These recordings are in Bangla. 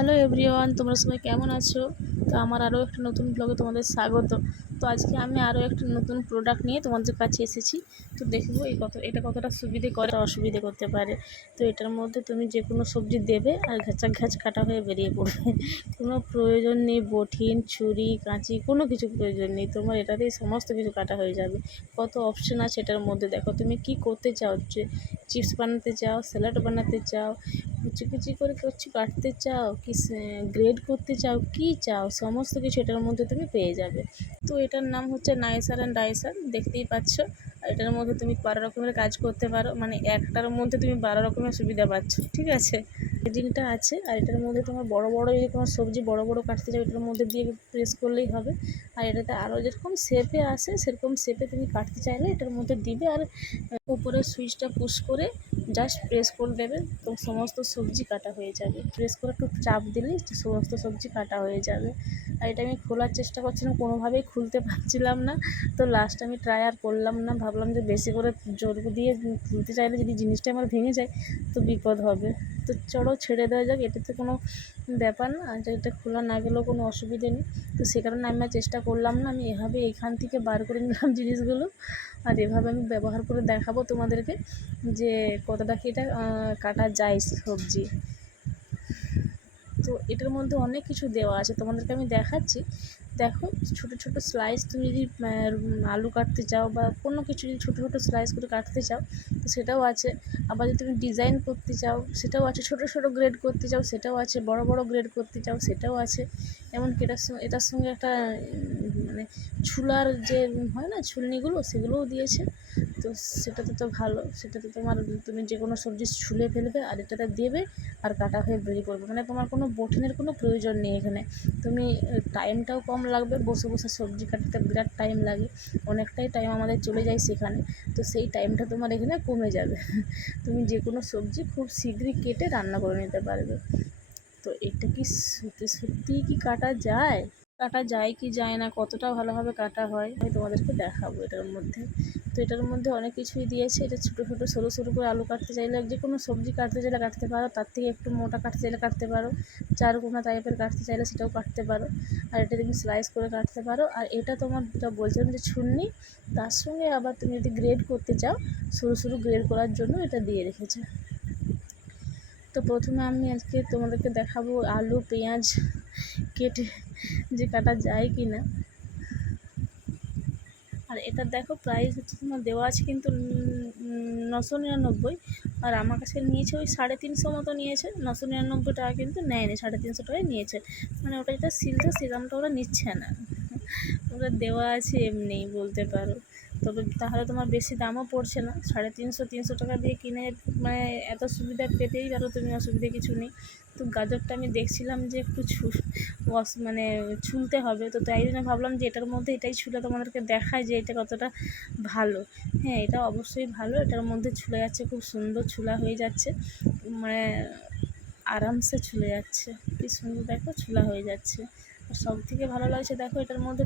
হ্যালো এভরিওয়ান, তোমরা সবাই কেমন আছো? তো আমার আরও একটা নতুন ব্লগে তোমাদের স্বাগত। তো আজকে আমি আরও একটা নতুন প্রোডাক্ট নিয়ে তোমাদের কাছে এসেছি। তো দেখবো এটা কতটা সুবিধে করে অসুবিধে করতে পারে। তো এটার মধ্যে তুমি যে কোনো সবজি দেবে আর ঘ্যাচ কাটা হয়ে বেরিয়ে পড়বে। কোনো প্রয়োজন নেই বটিন, ছুরি, কাঁচি, কোনো কিছু প্রয়োজন নেই। তোমার এটাতেই সমস্ত কিছু কাটা হয়ে যাবে। কত অপশান আছে এটার মধ্যে, দেখো তুমি কি করতে চাও। চিপস বানাতে চাও, স্যালাড বানাতে চাও, কুচি কুচি করে কিছু কাটতে চাও, কি গ্রেড করতে চাও, কি চাও, সমস্ত কিছু এটার মধ্যে তুমি পেয়ে যাবে। তো এটার নাম হচ্ছে নাইসার অ্যান্ড ডাইসার, দেখতেই পাচ্ছ। এটার মধ্যে তুমি 12 রকমের কাজ করতে পারো, মানে একটার মধ্যে তুমি 12 রকমের সুবিধা পাচ্ছ, ঠিক আছে। রেডিংটা আছে, আর এটার মধ্যে তোমার বড় বড় যদি তোমার সবজি বড় বড় কাটতে চাও এটার মধ্যে দিয়ে প্রেস করলেই হবে। আর এটাতে আরও যেরকম শেপে আসে সেরকম শেপে তুমি কাটতে চাইলে এটার মধ্যে দিবে, আর উপরে সুইচটা পুশ করে জাস্ট প্রেস করে দেবে, তো সমস্ত সবজি কাটা হয়ে যাবে। প্রেস করে একটু চাপ দিলেই সমস্ত সবজি কাটা হয়ে যাবে। আর এটা আমি খোলার চেষ্টা করছিলাম, কোনোভাবেই খুলতে পারছিলাম না। তো লাস্ট আমি ট্রাই আর করলাম না, ভাবলাম যে বেশি করে জোর দিয়ে খুলতে চাইলে যদি জিনিসটা আমার ভেঙে যায় তো বিপদ হবে। তো চলো ছেড়ে দেওয়া যাক, এটাতে কোনো ব্যাপার না, এটা খোলা না গেলেও কোনো অসুবিধে নেই। তো সে কারণে আমি আর চেষ্টা করলাম না, আমি এভাবে এখান থেকে বার করে নিলাম জিনিসগুলো। আর এভাবে আমি ব্যবহার করে দেখাবো তোমাদেরকে যে কতটা কি এটা কাটা যায় সবজি। তো এটার মধ্যে অনেক কিছু দেওয়া আছে, তোমাদেরকে আমি দেখাচ্ছি। দেখো, ছোট ছোট স্লাইস তুমি যদি আলু কাটতে চাও বা কোনো কিছু যদি ছোটো ছোটো স্লাইস করে কাটতে চাও তো সেটাও আছে। আবার যদি তুমি ডিজাইন করতে চাও সেটাও আছে, ছোটো ছোটো গ্রেড করতে চাও সেটাও আছে, বড় বড় গ্রেড করতে চাও সেটাও আছে। এমনকি এটার সঙ্গে একটা মানে ছুলার যে হয় না ছুলনিগুলো, সেগুলোও দিয়েছে। তো সেটাতে তো ভালো, সেটাতে তুমি যে কোনো সবজি ছুলে ফেলবে আর এটাতে দেবে আর কাটা হয়ে বেরিয়ে পড়বে, মানে তোমার কোনো বটিনের কোনো প্রয়োজন নেই এখানে। তুমি টাইমটাও কম লাগবে, বসে বসে সবজি কাটতে বিরাট টাইম লাগে, অনেকটাই টাইম আমাদের চলে যায় সেখানে। তো সেই টাইমটা তোমার এখানে কমে যাবে। তুমি যে কোনো সবজি খুব শীঘ্রই কেটে রান্না করে নিতে পারবে। তো এটা কি সত্যিই কি কাটা যায়? কাটা যায় কি যায় না, কতটা ভালোভাবে কাটা হয় আমি তোমাদেরকে দেখাবো এটার মধ্যে। তো এটার মধ্যে অনেক কিছুই দিয়েছে। এটা ছোটো ছোটো সরু সরু করে আলু কাটতে চাইলে, যে কোনো সবজি কাটতে চাইলে কাটতে পারো, তার থেকে একটু মোটা কাটতে চাইলে কাটতে পারো, চারকোনা টাইপের কাটতে চাইলে সেটাও কাটতে পারো। আর এটা তুমি স্লাইস করে কাটতে পারো। আর এটা তোমার যেটা বলছিলাম যে ছুলনি, তার সঙ্গে আবার তুমি যদি গ্রেড করতে চাও সরু সরু গ্রেড করার জন্য এটা দিয়ে রেখেছে। তো প্রথমে আমি আজকে তোমাদেরকে দেখাবো আলু পেঁয়াজ কেটে যে কাটা যায় কি না। আর এটা দেখো প্রাইস হচ্ছে তোমার দেওয়া আছে কিন্তু 999। আর আমার কাছে নিয়েছে ওই 350 মতো নিয়েছে, 999 টাকা কিন্তু নেয়নি, 350 টাকায় নিয়েছে। মানে ওটা যেটা সিলটা সে দামটা ওরা নিচ্ছে না, ওরা দেওয়া আছে এমনিই বলতে পারো। তবে তাহলে তোমার বেশি দামও পড়ছে না, 350 টাকা দিয়ে কিনে মানে এত সুবিধা পেতেই পারো তুমি, অসুবিধা কিছু নেই। তো গাজরটা আমি দেখছিলাম যে একটু মানে ছুলতে হবে, তো তাই জন্য ভাবলাম যে এটার মধ্যে এটাই ছুলে তোমাদেরকে দেখায় যে এটা কতটা ভালো। হ্যাঁ, এটা অবশ্যই ভালো, এটার মধ্যে ছুলে যাচ্ছে, খুব সুন্দর ছুলা হয়ে যাচ্ছে, মানে আরামসে ছুলে যাচ্ছে, কি সুন্দর দেখো ছুলা হয়ে যাচ্ছে। আর সব থেকে ভালো লাগছে দেখো এটার মধ্যে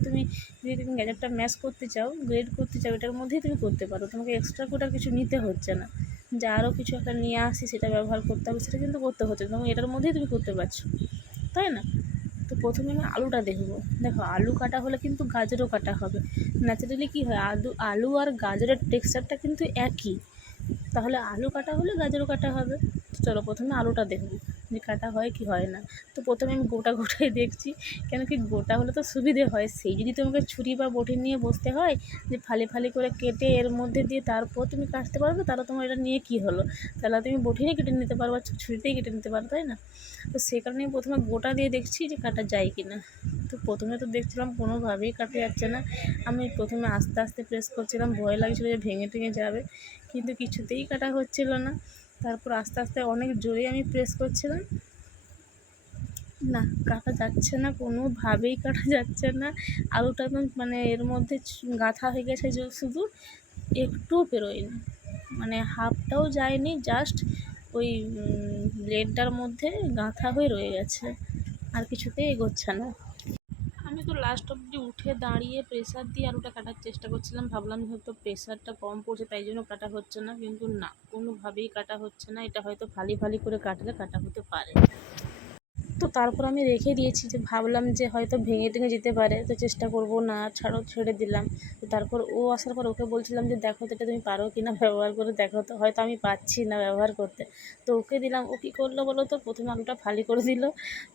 যদি তুমি গাজরটা ম্যাশ করতে চাও, গ্রেড করতে চাও, এটার মধ্যেই তুমি করতে পারো, তোমাকে এক্সট্রা করে আর কিছু নিতে হচ্ছে না যে আরও কিছু একটা নিয়ে আসি সেটা ব্যবহার করতে হবে, সেটা কিন্তু করতে হচ্ছে না, এটার মধ্যেই তুমি করতে পারছো, তাই না। তো প্রথমে আমি আলুটা দেখবো। দেখো, আলু কাটা হলে কিন্তু গাজরও কাটা হবে। ন্যাচারালি কী হয়, আলু আর গাজরের টেক্সচারটা কিন্তু একই, তাহলে আলু কাটা হলে গাজরও কাটা হবে। চলো প্রথমে আলুটা দেখব যে কাটা হয় কি হয় না। তো প্রথমে আমি গোটাই দেখছি, কেন কি গোটা হলে তো সুবিধে হয়, সেই যদি তোমাকে ছুরি বা বটি নিয়ে বসতে হয় যে ফালি ফালি করে কেটে এর মধ্যে দিয়ে তারপর তুমি কাটতে পারবে, তাহলে তোমার এটা নিয়ে কী হলো, তাহলে তুমি বটি নিয়ে কেটে নিতে পারো বা ছুরিতেই কেটে নিতে পারো, তাই না। তো সেই কারণে আমি প্রথমে গোটা দিয়ে দেখছি যে কাটা যায় কি না। তো প্রথমে তো দেখছিলাম কোনোভাবেই কাটা যাচ্ছে না, আমি প্রথমে আস্তে আস্তে প্রেস করছিলাম, ভয় লাগছিলো যে ভেঙে টেঙে যাবে, কিন্তু কিছুতেই কাটা হচ্ছিল না। তারপর আস্তে আস্তে অনেক জোরে আমি প্রেস করছিলাম, না কাটা যাচ্ছে না, কোনোভাবেই কাটা যাচ্ছে না। আলুটা একদম মানে এর মধ্যে গাঁথা হয়ে গেছে, যে শুধু একটুও পেরোয়নি, মানে হাফটাও যায়নি, জাস্ট ওই ব্লেডটার মধ্যে গাঁথা হয়ে রয়ে গেছে, আর কিছুতেই এগোচ্ছে না। আমি তো লাস্ট অবধি উঠে দাঁড়িয়ে প্রেসার দিয়ে আলুটা কাটার চেষ্টা করছিলাম, ভাবলাম হয়তো প্রেসারটা কম পড়ছে তাই জন্য কাটা হচ্ছে না, কিন্তু না, কোনোভাবেই কাটা হচ্ছে না। এটা হয়তো ফালি ফালি করে কাটলে কাটা হতে পারে। তো তারপর আমি রেখে দিয়েছি, যে ভাবলাম যে হয়তো ভেঙে টেঙে যেতে পারে, তো চেষ্টা করব না, ছাড়ো, ছেড়ে দিলাম। তো তারপর ও আসার পর ওকে বলছিলাম যে দেখো তো এটা তুমি পারো কি না ব্যবহার করে দেখো, তো হয়তো আমি পারছি না ব্যবহার করতে। তো ওকে দিলাম, ও কী করলো বলো তো, প্রথমে আলুটা ফালি করে দিল,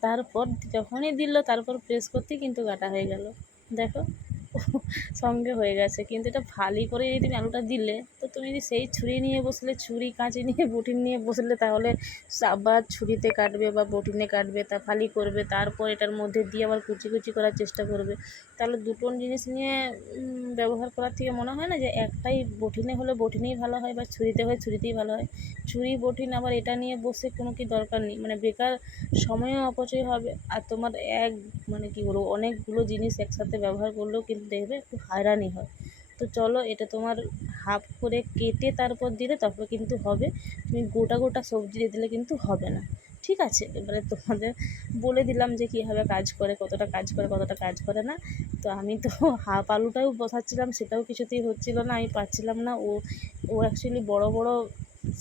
তারপর যখনই দিল তারপর প্রেস করতেই কিন্তু কাটা হয়ে গেল। দেখো সঙ্গে হয়ে গেছে। কিন্তু এটা ফালি করে যদি তুমি আলুটা দিলে, তো তুমি যদি সেই ছুরি নিয়ে বসলে, ছুরি কাঁচি নিয়ে বটিন নিয়ে বসলে, তাহলে আবার ছুরিতে কাটবে বা বটিনে কাটবে, তা ফালি করবে, তারপর এটার মধ্যে দিয়ে আবার কুচি কুচি করার চেষ্টা করবে। তাহলে দুটো জিনিস নিয়ে ব্যবহার করার থেকে মনে হয় না যে একটাই বটিনে হলে বটিনেই ভালো হয়, বা ছুরিতে হয় ছুরিতেই ভালো হয়। ছুরি বটিন আবার এটা নিয়ে বসে কোনো কি দরকার নেই, মানে বেকার সময়ও অপচয় হবে, আর তোমার মানে কী বলবো, অনেকগুলো জিনিস একসাথে ব্যবহার করলেও কিন্তু দেখবে একটু হয়রানি হয়। তো চলো, এটা তোমার হাফ করে কেটে তারপর দিলে তারপর কিন্তু হবে। তুমি গোটা গোটা সবজি দিয়ে দিলে কিন্তু হবে না, ঠিক আছে? এবারে তোমাদের বলে দিলাম যে কীভাবে কাজ করে, কতটা কাজ করে, কতটা কাজ করে না। তো আমি তো হাফ আলুটাও বসাচ্ছিলাম, সেটাও কিছুতেই হচ্ছিল না, আমি পারছিলাম না। ও ও অ্যাকচুয়ালি বড় বড়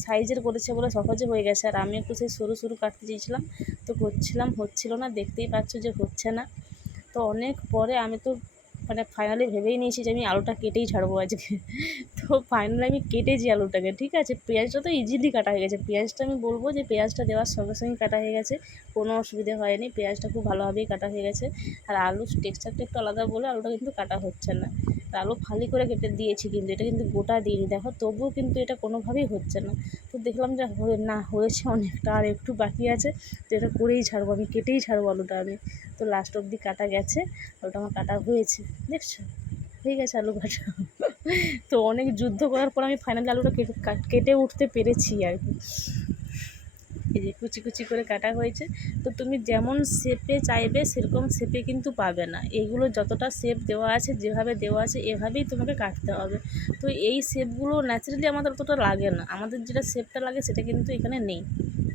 সাইজের করেছে বলে সহজে হয়ে গেছে, আর আমি একটু সেই সরু সরু কাটতে চেয়েছিলাম, তো করছিলাম, হচ্ছিল না, দেখতেই পাচ্ছ যে হচ্ছে না। তো অনেক পরে আমি তো মানে ফাইনালি ভেবেই নিয়েছি যে আমি আলুটা কেটেই ছাড়বো আজকে। তো ফাইনালি আমি কেটেছি আলুটাকে, ঠিক আছে? পেঁয়াজটা তো ইজিলি কাটা হয়ে গেছে, পেঁয়াজটা আমি বলবো যে পেঁয়াজটা দেওয়ার সঙ্গে সঙ্গে কাটা হয়ে গেছে, কোনো অসুবিধে হয়নি, পেঁয়াজটা খুব ভালোভাবেই কাটা হয়ে গেছে। আর আলুর টেক্সচারটা একটু আলাদা বলে আলুটা কিন্তু কাটা হচ্ছে না। আর আলু ফালি করে কেটে দিয়েছি, কিন্তু এটা কিন্তু গোটা দিইনি, দেখো, তবুও কিন্তু এটা কোনোভাবেই হচ্ছে না। তো দেখলাম যে না, হয়েছে অনেকটা, আর একটু বাকি আছে, তো এটা করেই ছাড়বো, আমি কেটেই ছাড়বো আলুটা আমি। তো লাস্ট অবধি কাটা গেছে, আলুটা আমার কাটা হয়েছে, দেখছো, হয়ে গেছে আলু কাটা। তো অনেক যুদ্ধ করার পর আমি ফাইনালি আলুটা কেটে উঠতে পেরেছি আর কি। এই যে কুচি কুচি করে কাটা হয়েছে। তো তুমি যেমন শেপে চাইবে সেরকম শেপে কিন্তু পাবে না, এগুলো যতটা শেপ দেওয়া আছে, যেভাবে দেওয়া আছে এভাবেই তোমাকে কাটতে হবে। তো এই শেপগুলো ন্যাচারালি আমাদের অতটা লাগে না, আমাদের যেটা শেপটা লাগে সেটা কিন্তু এখানে নেই,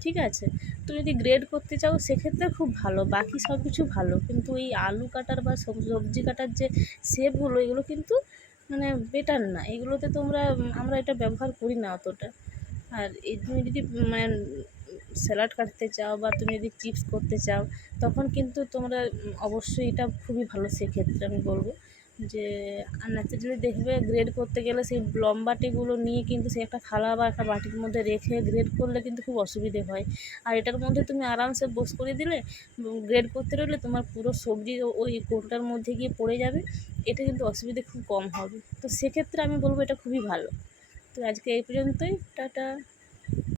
ঠিক আছে? তুমি যদি গ্রেড করতে চাও সেক্ষেত্রে খুব ভালো, বাকি সব কিছু ভালো, কিন্তু এই আলু কাটার বা সবজি কাটার যে শেপগুলো, এগুলো কিন্তু মানে বেটার না, এগুলোতে আমরা এটা ব্যবহার করি না অতটা। আর এই তুমি যদি মানে স্যালাড কাটতে চাও বা তুমি যদি চিপস করতে চাও, তখন কিন্তু তোমরা অবশ্যই এটা খুবই ভালো, সেক্ষেত্রে আমি বলবো যে ন্যাচারালি দেখবে গ্রেড করতে গেলে সেই লম্বাটেগুলো নিয়ে কিন্তু সে একটা থালা বা একটা বাটির মধ্যে রেখে গ্রেড করলে কিন্তু খুব অসুবিধে হয়। আর এটার মধ্যে তুমি আরামসে বস করে দিলে, গ্রেড করতে রইলে তোমার পুরো সবজি ওই কৌটোটার মধ্যে গিয়ে পড়ে যাবে, এটা কিন্তু অসুবিধে খুব কম হবে। তো সেক্ষেত্রে আমি বলবো এটা খুবই ভালো। তো আজকে এই পর্যন্তই, টাটা।